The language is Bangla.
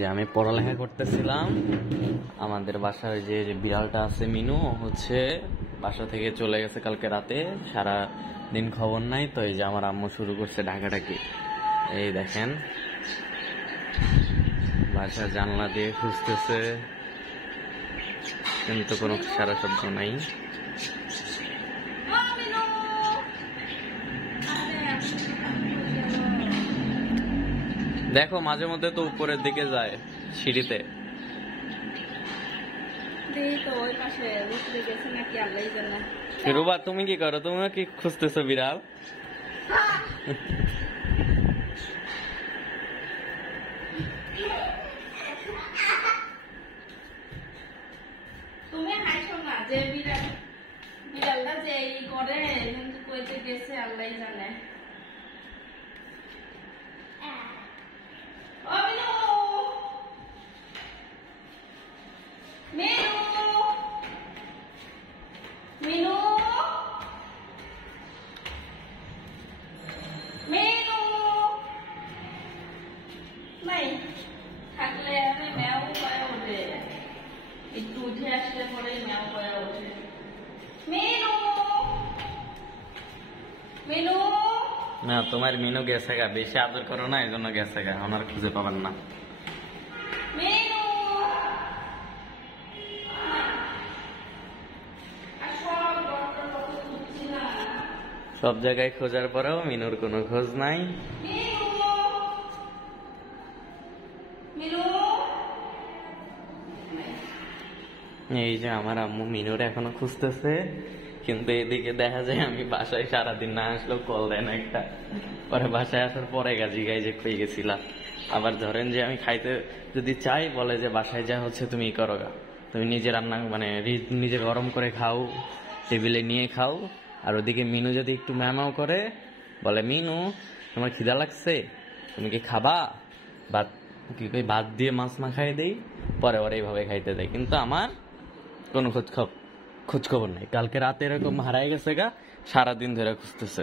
যে আমি পড়ালেখা করতেছিলাম, আমাদের বাসার যে বিড়ালটা আছে মিনু হচ্ছে বাসা থেকে চলে গেছে কালকে রাতে, সারা দিন খবর নাই। তো এই যে আমার আম্মু শুরু করছে ডাকাডাকি। এই দেখেন বাসার জানলা দিয়ে খুঁজতেছে, কিন্তু কোনো সারা শব্দ নাই। দেখো মাঝে মধ্যে তো উপরের দিকে যায় সিঁড়িতে। রুবা তুমি কি করো? তুমি কি খুঁজতেছো বিড়াল? তুমি হাসো না, যে বিড়ালটা যে ই করে কিন্তু কইতে গেছে আল্লাহ জানে। ও মিনু, মিনু, মিনু, মিনু নাই থাকলে আমি ম্যাও করে ওঠে, একটু উঠে আসলে পরে ম্যাও করে ওঠে। মিনু, মিনু, না তোমার মিনু গেছে গা, বেশি আদর করো না, এই জন্য গেছে গা, ওনার খুঁজে পাবেন না। মিনু, সব জায়গায় খোঁজার পরেও মিনুর কোনো খোঁজ নাই। এই যে আমার আম্মু মিনুর এখনো খুঁজতেছে, কিন্তু এদিকে দেখা যায় আমি বাসায় সারাদিন না আসলেও কল দেয় না একটা। পরে বাসায় আসার পরে গাজি গাই যে কই গেছিলাম। আবার ধরেন যে আমি খাইতে যদি চাই, বলে যে বাসায় যা হচ্ছে তুমি ই করো গা, তুমি নিজে রান্না মানে নিজে গরম করে খাও, টেবিলে নিয়ে খাও। আর ওদিকে মিনু যদি একটু ম্যামাও করে, বলে মিনু তোমার খিদা লাগছে, তুমি কি খাবা? ভাত কি কই, ভাত দিয়ে মাছ মাখাই দেই, পরে ওরা এইভাবে খাইতে দেয়। কিন্তু আমার কোনো খোঁজ খবর নাই। কালকে রাতে এরকম হারাই গেছে গা, সারাদিন ধরে খুঁজতেছে।